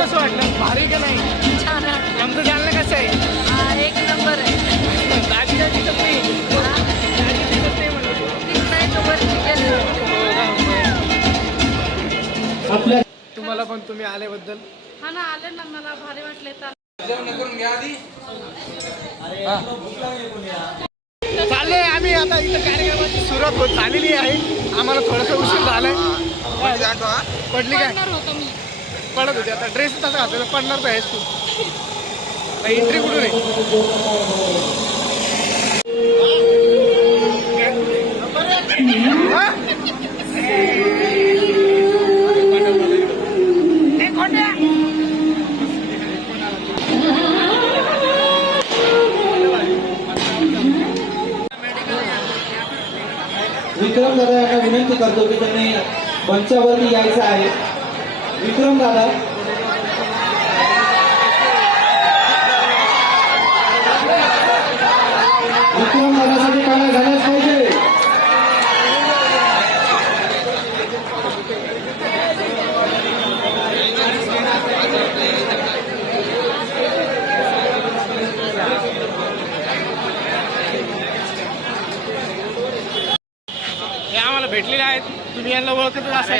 कसं वाटलं? भारी का नाही? छान आहे. आमचं जालना कसं आहे? एक नंबर आहे. दाजीला दिसत नाही. दाजी दिसत नाही म्हणून. नाही तो वरती गेलो. तुम्हाला पण तुम्ही आल्याबद्दल हा ना आले ना मला भारी वाटले तर चाललंय आम्ही आता इथं कार्यक्रमाची सुरुवात होत झालेली आहे. आम्हाला थोडंसं उशीर झालाय. पडली काय? होतो मी. पडत होती आता ड्रेस तसा घातलेला पडणार तर आहेस तू. एंट्री कुठून आहे? विक्रम दादा यांना विनंती करतो की त्यांनी मंचावरती यायचं आहे. विक्रम दादा विक्रम दादासाठी काय झालंच पाहिजे. हे आम्हाला भेटलेले आहेत. तुम्ही यांना ओळखतच असाल.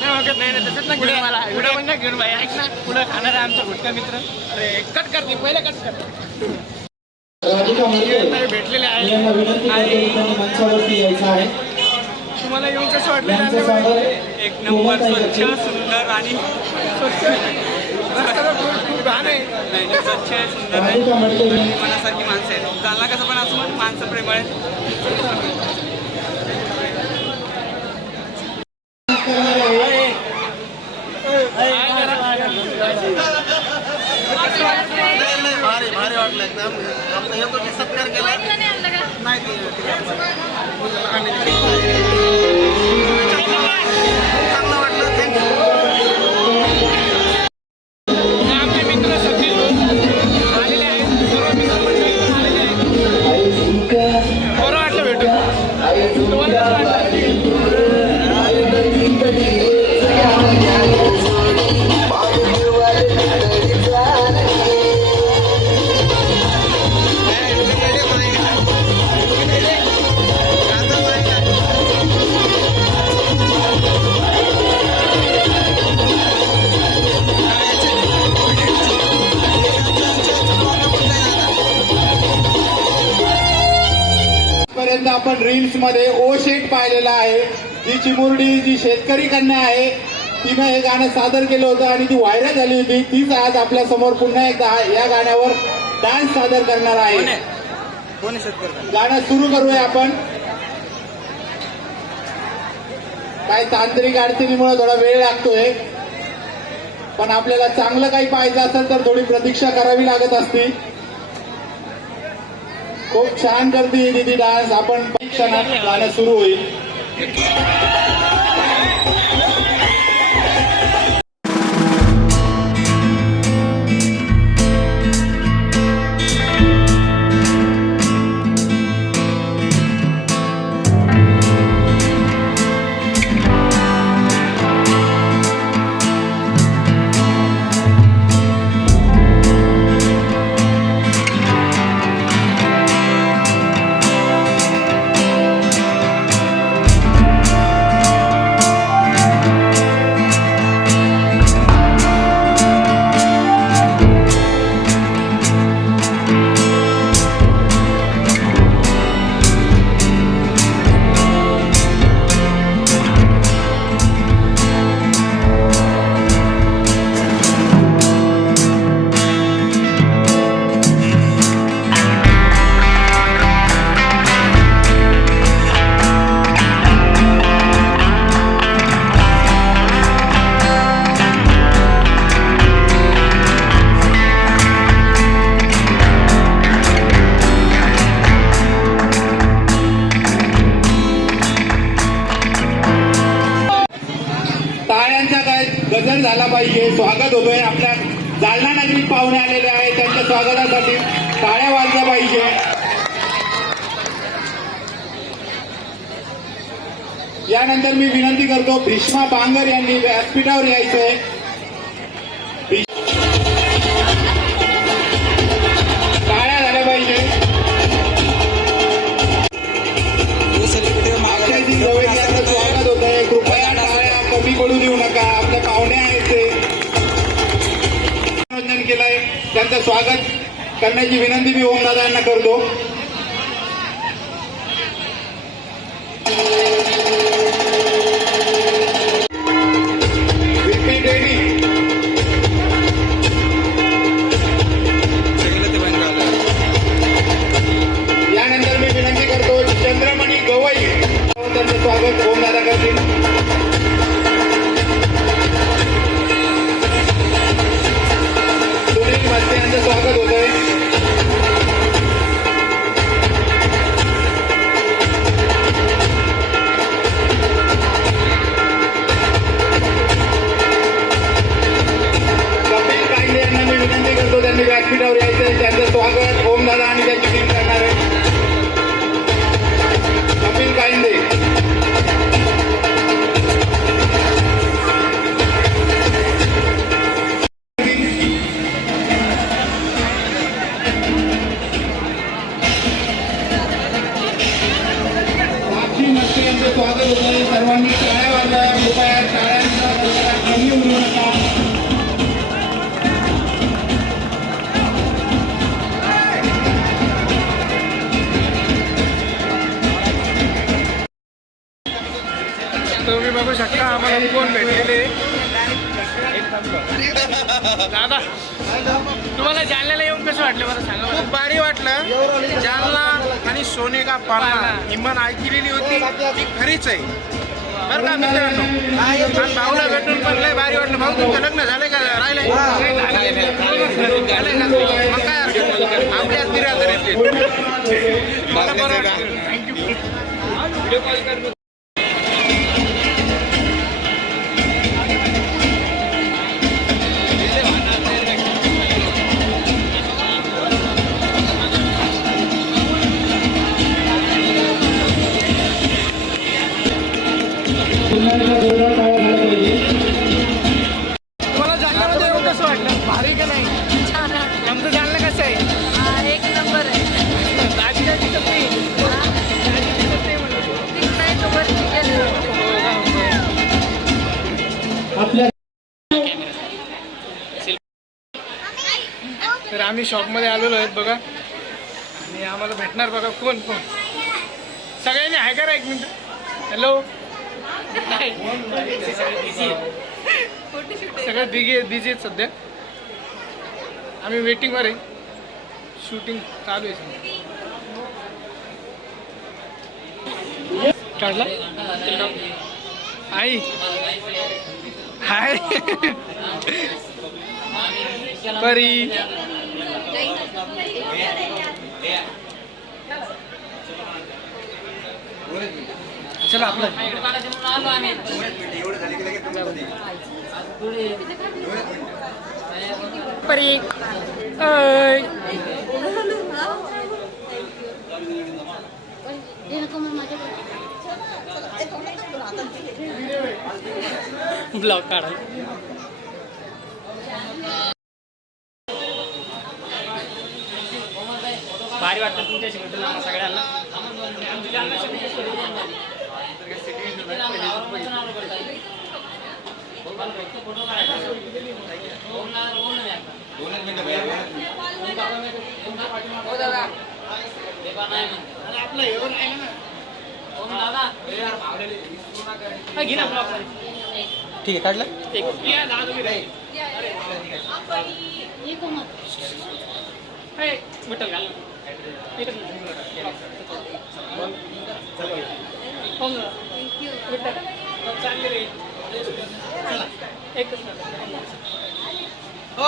नाही ओळखत नाही ना तसंच ना घेऊन मला पुढे पण नाही घेऊन बाई ऐक ना पुढे खाणार आहे आमचा गुटका मित्र. अरे कट करते पहिले कट कर. राधिका म्हणते भेटलेले यांना आहे. विनंती करतो की त्यांनी मंचावरती यायचं आहे. तुम्हाला येऊन कसं वाटलं? त्यांचं सादर एक नंबर स्वच्छ सुंदर आणि स्वच्छ खूप घाण आहे. नाही स्वच्छ आहे सुंदर आहे राधिका म्हणते मनासारखी माणसं आहेत. जालना कसं पण असं म्हण माणसं प्रेमळ आहेत. भारी वाटलं एकदम. आपलं येतो की सत्कार केला नाही चांगलं वाटलं. थँक्यू. आमचे मित्र सगळे आलेले आहेत. सर्व मित्र मंडळी आलेले आहेत. बरं वाटलं भेटून. तुम्हाला कसं वाटलं? पर्यंत आपण रील्स मध्ये ओ शेट पाहिलेला आहे. जी चिमुरडी जी शेतकरी कन्या आहे तिनं हे गाणं सादर केलं होतं आणि ती व्हायरल झाली होती. तीच आज आपल्या समोर पुन्हा एकदा या गाण्यावर डान्स सादर करणार आहे. गाणं सुरू करूया आपण. काही तांत्रिक अडचणीमुळे थोडा वेळ लागतोय पण आपल्याला चांगलं काही पाहायचं असेल तर थोडी प्रतीक्षा करावी लागत असती. खूप छान करते दीदी डान्स. आपण क्षणात गाणं सुरू होईल. गजर झाला पाहिजे. स्वागत होतोय. आपल्या जालना नागरिक पाहुणे आलेले आहेत. त्यांच्या स्वागतासाठी टाळ्या वाजल्या पाहिजे. यानंतर मी विनंती करतो भीष्मा बांगर यांनी व्यासपीठावर यायचंय. त्यांचं स्वागत करण्याची विनंती मी ओमदादा यांना करतो. विपी डेडी यानंतर मी विनंती करतो चंद्रमणी गवई त्यांचं स्वागत ओमदादा करतील. सुनील मस्ते यांचं स्वागत होत आहे. कपिल कांडे यांना मी विनंती करतो त्यांनी व्यासपीठावर यायचं आहे. त्यांचं स्वागत ओमदादा आणि त्यांची टीम करणार आहे. कपिल कांडे साक्षी मस्ते यांचं स्वागत होत आहे. सर्वांनी टाळ्या वाजवा. कृपया टाळ्यांचा गजरात कमी होऊ नका. तुम्ही बघू शकता आम्हाला कोण भेटलेले. दादा तुम्हाला जालन्याला येऊन कसं वाटलं मला सांगा. खूप भारी वाटलं. जालना आणि सोने का पाळणा ही मन ऐकलेली होती ती खरीच आहे बरं का मित्रांनो. आणि भाऊला भेटून पण लय भारी वाटलं. भाऊ तुमचं लग्न झालंय का राहिलंय झालंय का? मग काय हरकत नाही. आपल्याच बिरादरीतले मला बरं थँक्यू. तुम्हाला जालन्यामध्ये येऊन कसं वाटलं. भारी का नाही. छान वाटलं. आमचं जालना कसं आहे. हा, एक नंबर आहे. दाजी दिसत नाही. दाजी दिसत नाही म्हणलं. तिकडे तो वरती गेले. आपल्या तर आम्ही शॉपमध्ये आलेलो आहेत बघा. आणि आम्हाला भेटणार बघा कोण कोण. सगळ्यांनी आहे का रे एक मिनिट. हॅलो सगळे बिझी आहेत सध्या. आम्ही वेटिंगवर आहे. शूटिंग चालू आहे सध्या. काढला आई हाय परी. चला आपलं परी. ब्लॉग काढा. भारी वाटतं तुमच्याशी भेटून आम्हाला सगळ्यांना. आपलं एवढं आहे ना. घे ना ब्लॉग. ठीक आहे काढलं. एक या दहा तुम्ही राहील. विठ्ठल घाल. चांगले रे. एकच हो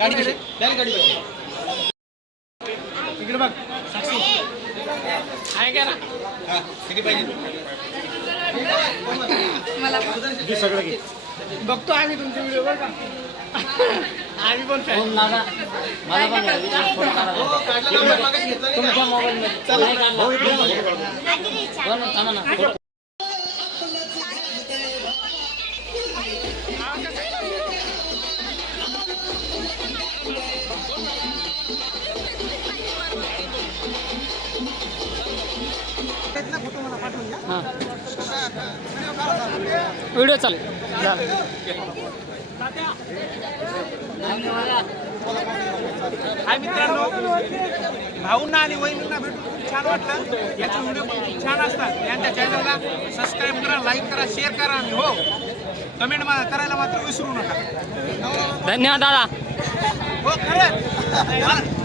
गाडी कशी गाडी इकडे बघ. साक्षी आहे का ना. हां किती पाहिजे सगळं घे. बघतो आम्ही तुमचे व्हिडिओ बरं का. आम्ही पण fan. तुमच्या मोबाईल व्हिडिओ चालेल. हाय मित्रांनो, भाऊंना आणि वहिनींना भेटून खूप छान वाटलं. याचे व्हिडिओ पण खूप छान असतात. यांच्या चॅनलला सबस्क्राईब करा, लाईक करा, शेअर करा आणि हो कमेंट करायला मात्र विसरू नका. धन्यवाद दादा. हो खरं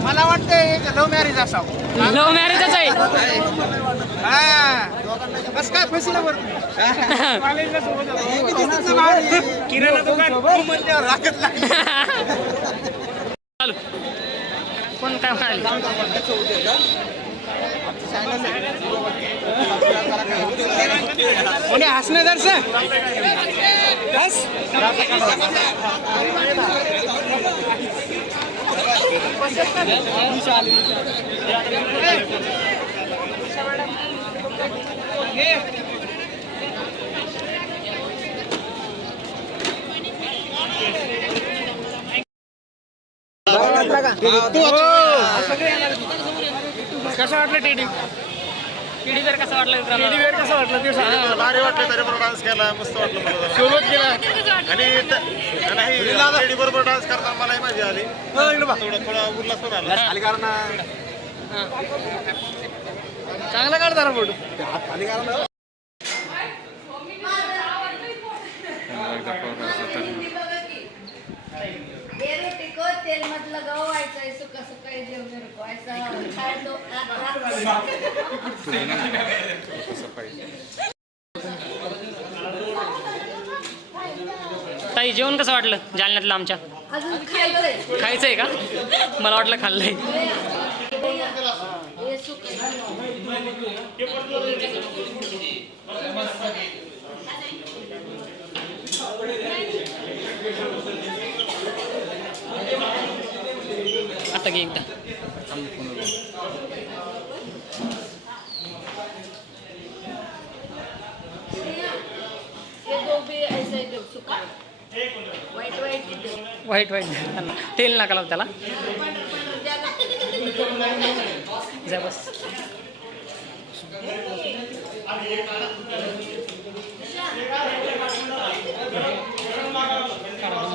मला वाटतं एक लव्ह मॅरेज असावं. लव्ह मॅरेजच आहे. बस काय फसिला बरं किराणा दुकान म्हणल्यावर राखत लागली. चालू कोण काय म्हणाले? कोणी हसणं दर्शन हस कसं वाटलं टेडी वेअर कसं वाटलं? टेडी वेअर कसं वाटलं ते सांगा. भारी वाटलं, तरी बरोबर डान्स केला, मस्त वाटलं मला. सोबत गेला आणि लेडी बरोबर डान्स करताना मलाही मजा आली. थोडा उल्हास पण आला. आली कारण चांगला काढ जरा फोटो. तेल मधलं गव्हायचं सुका सुका जेवण ताई जेवण कसं वाटलं जालन्यातलं आमच्या? अजून खायचंय. खायचंय का? मला वाटलं खाल्लंय. हे सुकं. आता घे एकदा. ये गोभी ऐसे दो सुका. वाईट वाईट दे. वाईट तेल नका लावू त्याला. जा बस.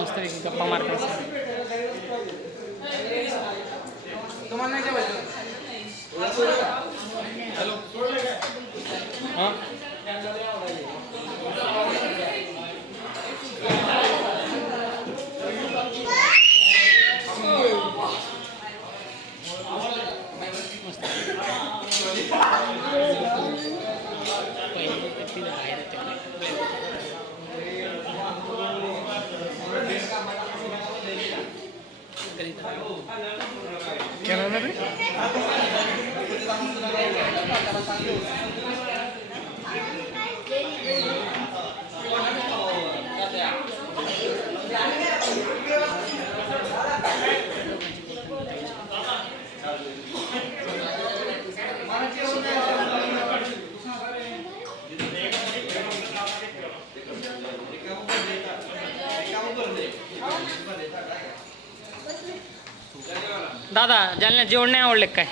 मस्त गप्पा मारतायचं. तुम्हाला नाही जेवायचं. हां दादा जालन्यात जेवण नाही आवडले काय?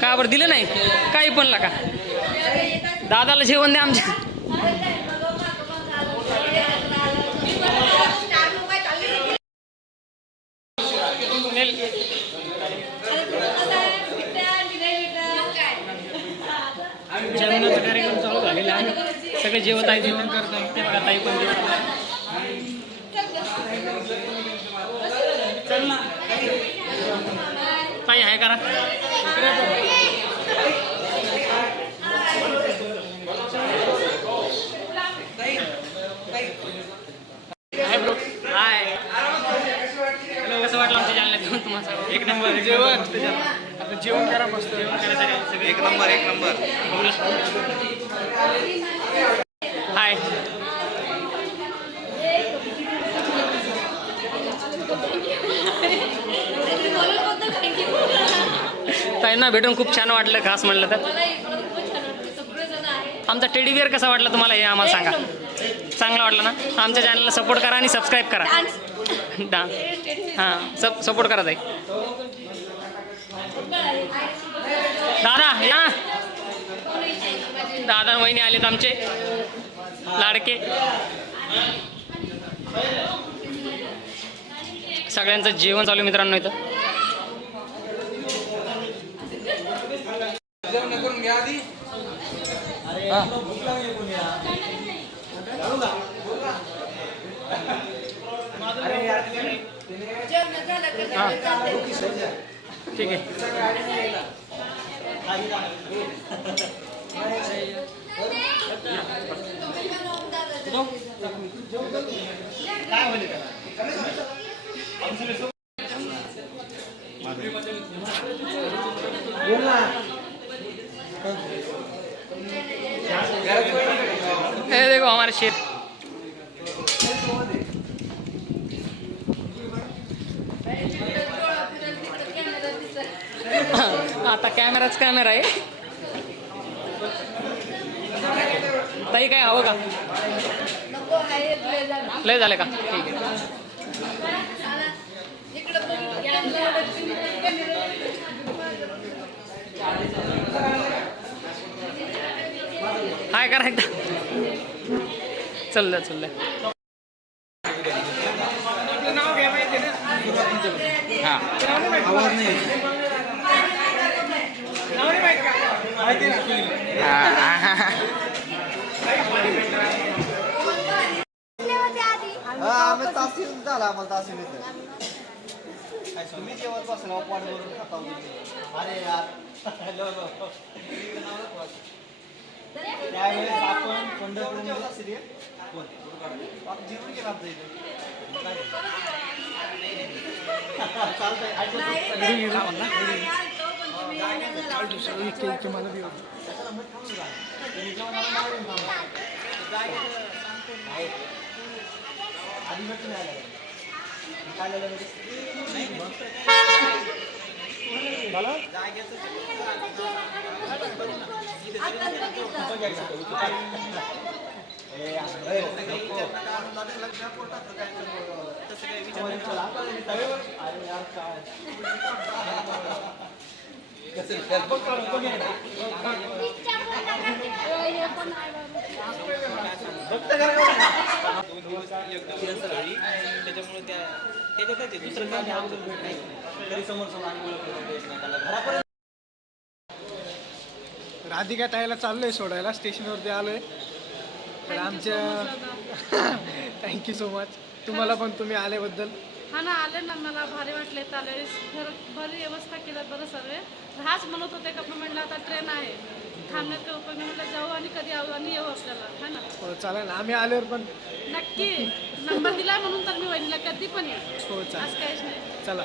का बरं दिलं नाही? काही पण का दादाला जेवण द्या आमच्या. जेवणाचा कार्यक्रम चालू झालेला आहे. सगळे जेवत आहे. जेवण करत आहे. ते बघा ताई पण जेवण. ताई आहे करा. हाय कसं वाटलं आमच्या जालन्यात जेवण तुम्हाला? एक नंबर जेवण. आता जेवण करा मस्त. जेवण करायचं एक नंबर एक नंबर. हाय ताईंना भेटून खूप छान वाटलं. खास म्हणलं तर आमचा टेडी बिअर कसा वाटला तुम्हाला हे आम्हाला सांगा. चांगला वाटला ना? आमच्या चॅनलला सपोर्ट करा आणि सबस्क्राईब करा. डान्स हां सपोर्ट करा ताई. दादा या. दादा वहिनी आलेत आमचे लाडके. सगळ्यांचं जेवण चालू आहे मित्रांनो इथं. जेवण करून घ्या आधी. जेवण झालं का चालतंय. ठीक आहे. ये देखो हमारे शेफ. आता कॅमेराच कॅमेरा आहे. ताई काय हवं का? नको आहे लय झालं. लय झालं का? ठीक आहे. इकडं पण कॅमेरा हाय करा एकदा. चाललंय चाललंय. आपलं नाव घ्या माहिती ना. हां आवाज नाही येत. नाव नाही माहिती का? माहिती ना. आम्ही तासील झाला आम्हाला तासील येतं. तुम्ही जेवत बसला पाठ भरून खाता. अरे यार त्यावेळेस आपण पंढरपूर सिरियल जिरून गेला आमच्या इथे. त्याच्यामुळे त्याच्यातच दुसरं काय नाही. तरी समोर राधिका ताईला चाललोय सोडायला, स्टेशनवरती आलोय. तर आमच्या थँक्यू सो मच. तुम्हाला पण तुम्ही आल्याबद्दल. हा ना, आले ना, मला भारी वाटले. चालेल, बरी व्यवस्था केलं बरं सर्व. राज म्हणत होते का म्हटलं आता ट्रेन आहे थांबण्यात उपयोग म्हटलं जाऊ आणि कधी येऊ आणि येऊ आपल्याला. हा ना, हो चालेल ना, आम्ही आल्यावर पण. नक्की नंबर दिला म्हणून तर मी वहिनीला कधी पण येऊ. हो आज चालेल, काहीच नाही. चला.